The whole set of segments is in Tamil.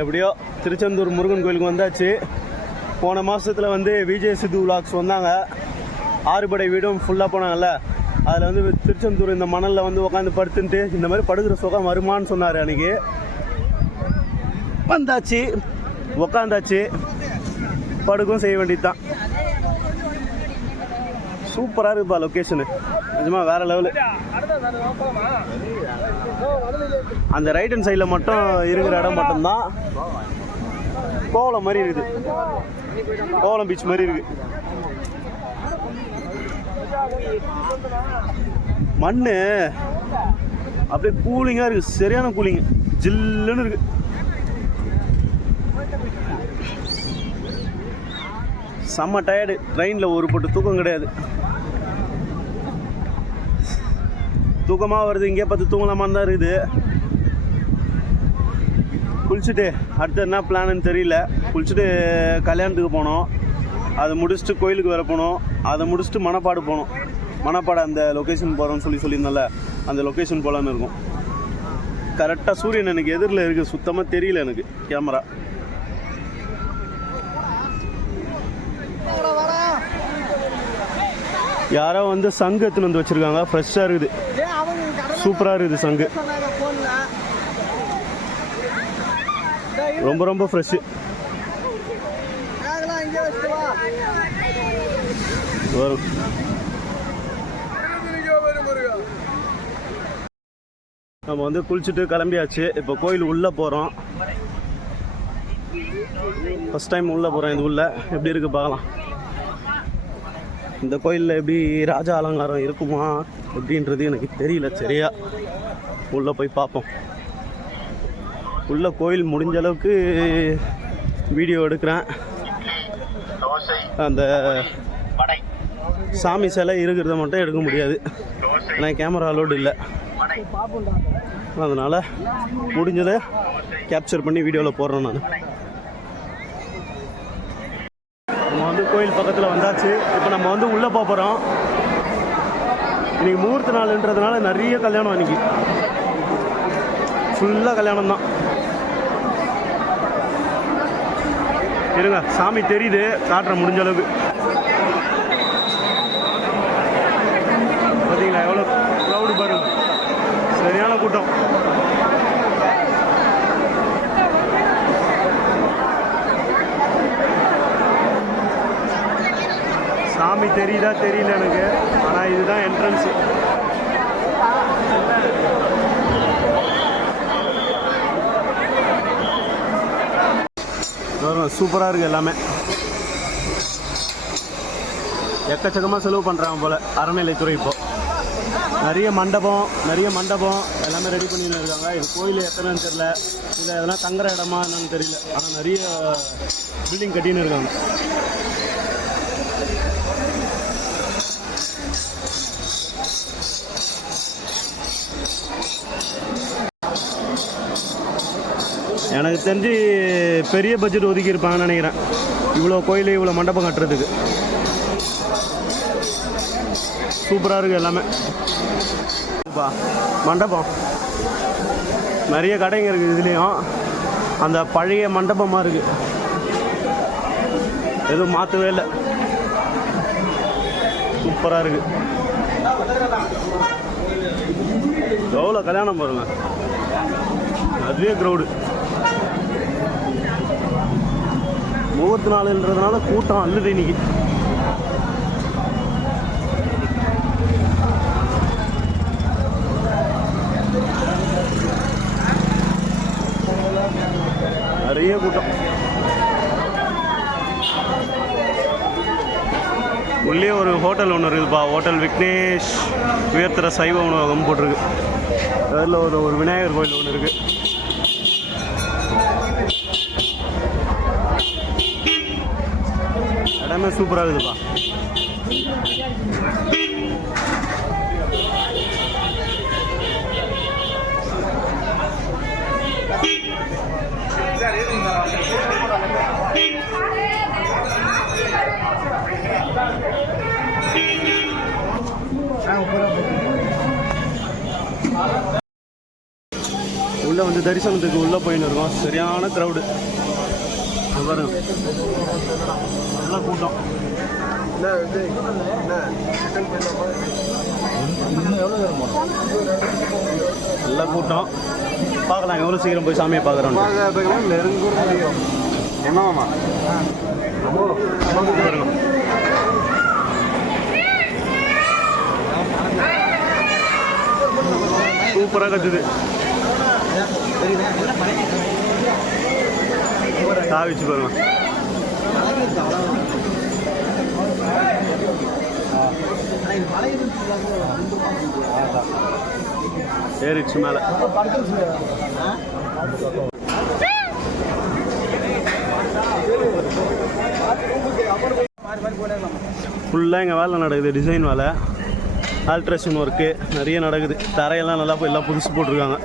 எப்படியோ திருச்செந்தூர் முருகன் கோயிலுக்கு வந்தாச்சு. போன மாதத்தில் வந்து விஜய் சித்து விலாக்ஸ் வந்தாங்க. ஆறுபடை வீடும் ஃபுல்லாக போனாங்கல்ல. அதில் வந்து திருச்செந்தூர் இந்த மணலில் வந்து உட்காந்து படுத்துட்டு இந்த மாதிரி படுக்கிற சுகம் வருமான்னு சொன்னார் அன்றைக்கி வந்தாச்சு. உக்காந்தாச்சு. படுக்கும் செய்ய வேண்டியது தான் சூப்பராக இருக்குப்பா லொக்கேஷனு நிஜமா வேற லெவலு அந்த ரைட் ஹேண்ட் சைடில் மட்டும் இருக்கிற இடம் மட்டும்தான். கோவலம் மாதிரி இருக்குது. கோவலம் பீச் மாதிரி இருக்கு. மண்ணு. அப்படியே கூலிங்காக இருக்கு. சரியான கூலிங் ஜில்லுன்னு இருக்கு. செம்ம டயர்டு ட்ரெயினில் ஒரு பொட்டு தூக்கம் கிடையாது. தூக்கமாக வருது இங்கே பார்த்து தூங்கலாமான்னு தான் இருக்குது. குளிச்சுட்டு அடுத்து என்ன பிளான்னு தெரியல. குளிச்சுட்டு கல்யாணத்துக்கு போனோம். அதை முடிச்சுட்டு கோயிலுக்கு வர போனோம். அதை முடிச்சுட்டு மணப்பாடு போனோம். மணப்பாடு அந்த லொக்கேஷன் போகிறோம்னு சொல்லி சொல்லியிருந்தோம்ல அந்த லொக்கேஷன் போகலான்னு இருக்கும். கரெக்டாக சூரியன் எனக்கு எதிரில் இருக்குது சுத்தமாக தெரியல எனக்கு கேமரா யாரோ வந்து சங்கு எடுத்துன்னு வந்து வச்சுருக்காங்க. ஃப்ரெஷ்ஷாக இருக்குது. சூப்பராக இருக்குது சங்கு. ரொம்ப ரொம்ப ஃப்ரெஷ்ஷு வரும். நம்ம வந்து குளிச்சுட்டு கிளம்பியாச்சு. இப்போ கோயில் உள்ளே போகிறோம் ஃபஸ்ட் டைம் உள்ளே போகிறோம் இது உள்ள எப்படி இருக்கு பார்க்கலாம். இந்த கோயிலில் எப்படி ராஜா அலங்காரம் இருக்குமா அப்படின்றது எனக்கு தெரியல சரியா? உள்ளே போய் பார்ப்போம். உள்ள கோயில் முடிஞ்ச அளவுக்கு வீடியோ எடுக்கிறேன். அந்த சாமி சிலை இருக்கிறத மட்டும் எடுக்க முடியாது. ஏன்னா கேமரா அலோடு இல்லை. அதனால் முடிஞ்சதை கேப்சர் பண்ணி வீடியோவில் போடுறேன் நான் நம்ம வந்து கோயில் பக்கத்தில் வந்தாச்சு. இப்போ நம்ம வந்து உள்ளே போக போகிறோம் இன்றைக்கி முகூர்த்த நாள்ன்றதுனால நிறைய கல்யாணம் இன்னைக்கு ஃபுல்லாக கல்யாணம் தான். இருங்க சாமி தெரியுது. காட்டுற முடிஞ்ச அளவுக்கு. பார்த்தீங்களா எவ்வளோ க்ரௌடு பாருங்க. சரியான கூட்டம் சாமி தெரியுதா தெரியல எனக்கு. ஆனால் இதுதான் என்ட்ரன்ஸு சூப்பராக இருக்குது எல்லாமே. எக்கச்சக்கமாக செலவு பண்ணுறாங்க போல் அறநிலைத்துறை இப்போது நிறைய மண்டபம் நிறைய மண்டபம் எல்லாமே ரெடி பண்ணின்னு இருக்காங்க. இது கோயில் எத்தனைன்னு தெரியல. இல்லை எதனா தங்குற இடமா என்னன்னு தெரியல. ஆனால் நிறைய பில்டிங் கட்டின்னு இருக்காங்க. எனக்கு தெரிஞ்சு பெரிய பட்ஜெட் ஒதுக்கி இருப்பாங்கன்னு நினைக்கிறேன். இவ்வளோ கோயில் இவ்வளோ மண்டபம் கட்டுறதுக்கு. சூப்பராக இருக்குது எல்லாமே. மண்டபம். நிறைய கடைங்க இருக்குது இதுலேயும். அந்த பழைய மண்டபமாக இருக்குது எதுவும் மாற்றவே இல்லை. சூப்பராக இருக்குது எவ்வளோ கல்யாணம் பாருங்க. அதுவே க்ரௌடு முகூர்த்த நாலுன்றதுனால கூட்டம் அல்லது இன்னைக்கு. நிறைய கூட்டம். உள்ளே ஒரு ஹோட்டல் ஒன்று இருக்குதுப்பா. ஹோட்டல் விக்னேஷ் உயர்த்துகிற சைவ உணவகம் போட்டிருக்கு. அதில் ஒரு ஒரு விநாயகர் கோயில் ஒன்று இருக்குது இடமே சூப்பராக இருக்குதுப்பா. தரிசனத்துக்கு உள்ளே போயின்னு இருக்கோம். சரியான க்ரௌடு பாருங்க நல்ல கூட்டம். நல்ல கூட்டம். பார்க்கலாம் எவ்வளோ சீக்கிரம் போய் சாமியை பார்க்குறோம் என்னவாமா சூப்பராக கத்துது. தாவிச்சு பாருங்க ஏறிச்சு மேல. ஃபுல்லாக எங்கள் வேலை நடக்குது டிசைன் வேலை. ஆல்ட்ரேஷன் ஒர்க்கு நிறைய நடக்குது. தரையெல்லாம் நல்லா போய் எல்லாம் புதுசு போட்டிருக்காங்க.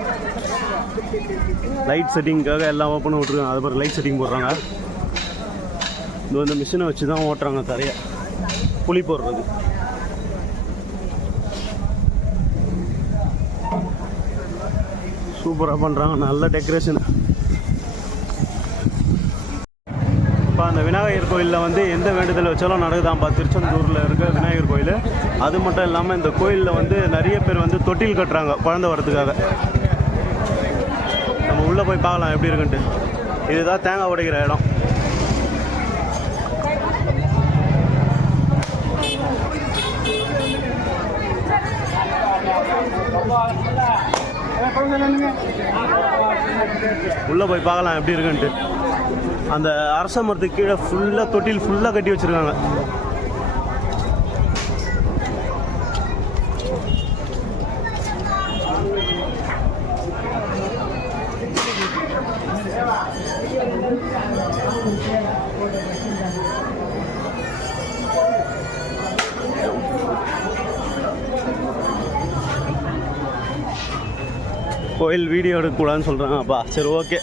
லைட் செட்டிங்க்காக எல்லாம் ஓப்பன் விட்ருக்காங்க அது மாதிரி லைட் செட்டிங் போடுறாங்க. இது இந்த மிஷினை வச்சு தான் ஓட்டுறாங்க தரையை. புளி போடுறது. சூப்பராக பண்ணுறாங்க நல்ல டெக்கரேஷன் இப்போ அந்த விநாயகர் கோயிலில் வந்து எந்த வேண்டுதல் வச்சாலும் நடக்குதாம்பா திருச்செந்தூரில் இருக்க விநாயகர் கோயில். அது மட்டும் இல்லாமல் இந்த கோயிலில் வந்து நிறைய பேர் வந்து தொட்டில் கட்டுறாங்க குழந்தை வரதுக்காக உள்ளே போய் பார்க்கலாம் எப்படி இருக்குன்ட்டு. இதுதான் தேங்காய் உடைக்கிற இடம். உள்ளே போய் பார்க்கலாம் எப்படி இருக்குன்ட்டு. அந்த அரச மரத்துக்கு கீழே ஃபுல்லாக தொட்டில் ஃபுல்லாக கட்டி வச்சுருக்காங்க. கோயில் வீடியோ எடுக்கக்கூடாதுன்னு சொல்கிறாங்கப்பா சரி ஓகே.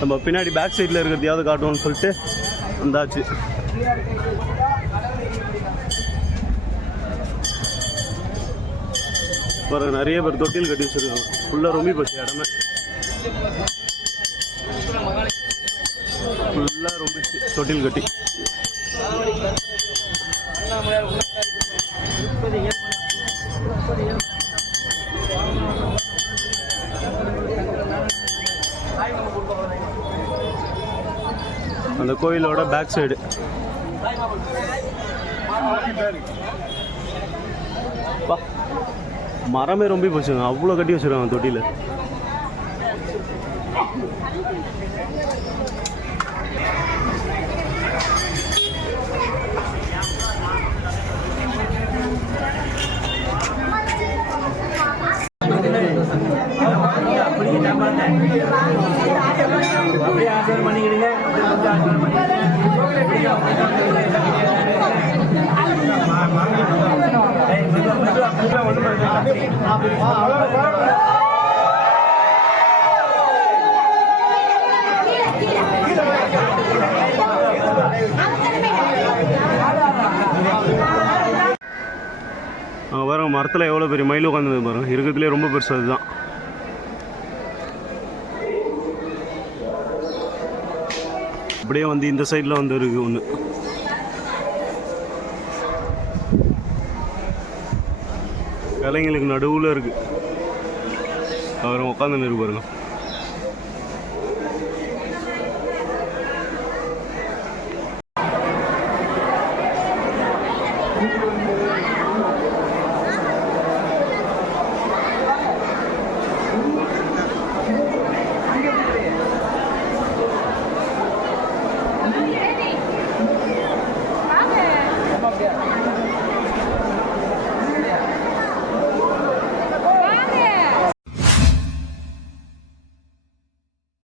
நம்ம பின்னாடி பேக் சைடில் இருக்கிறதையாவது காட்டுவோம்னு சொல்லிட்டு வந்தாச்சு. ஒரு நிறைய பேர் தொட்டில் கட்டி வச்சுருக்காங்க. ஃபுல்லாக ரொம்ப போச்சு இடமே. ஃபுல்லாக ரொம்பிச்சு தொட்டில் கட்டி. அந்த கோயிலோட பேக் சைடு மரமே ரொம்ப போச்சுங்க. அவ்வளோ கட்டி வச்சிருக்காங்க தொட்டியில். அங்கே மரத்தில் எவ்வளோ பெரிய மயில் உட்காந்துது பாருங்கள் இருக்கிறதுலே ரொம்ப பெருசு அதுதான். அப்படியே வந்து இந்த சைடில் வந்து இருக்குது ஒன்று கலைஞர்களுக்கு நடுவில் இருக்குது அவர் உட்காந்து இருக்கு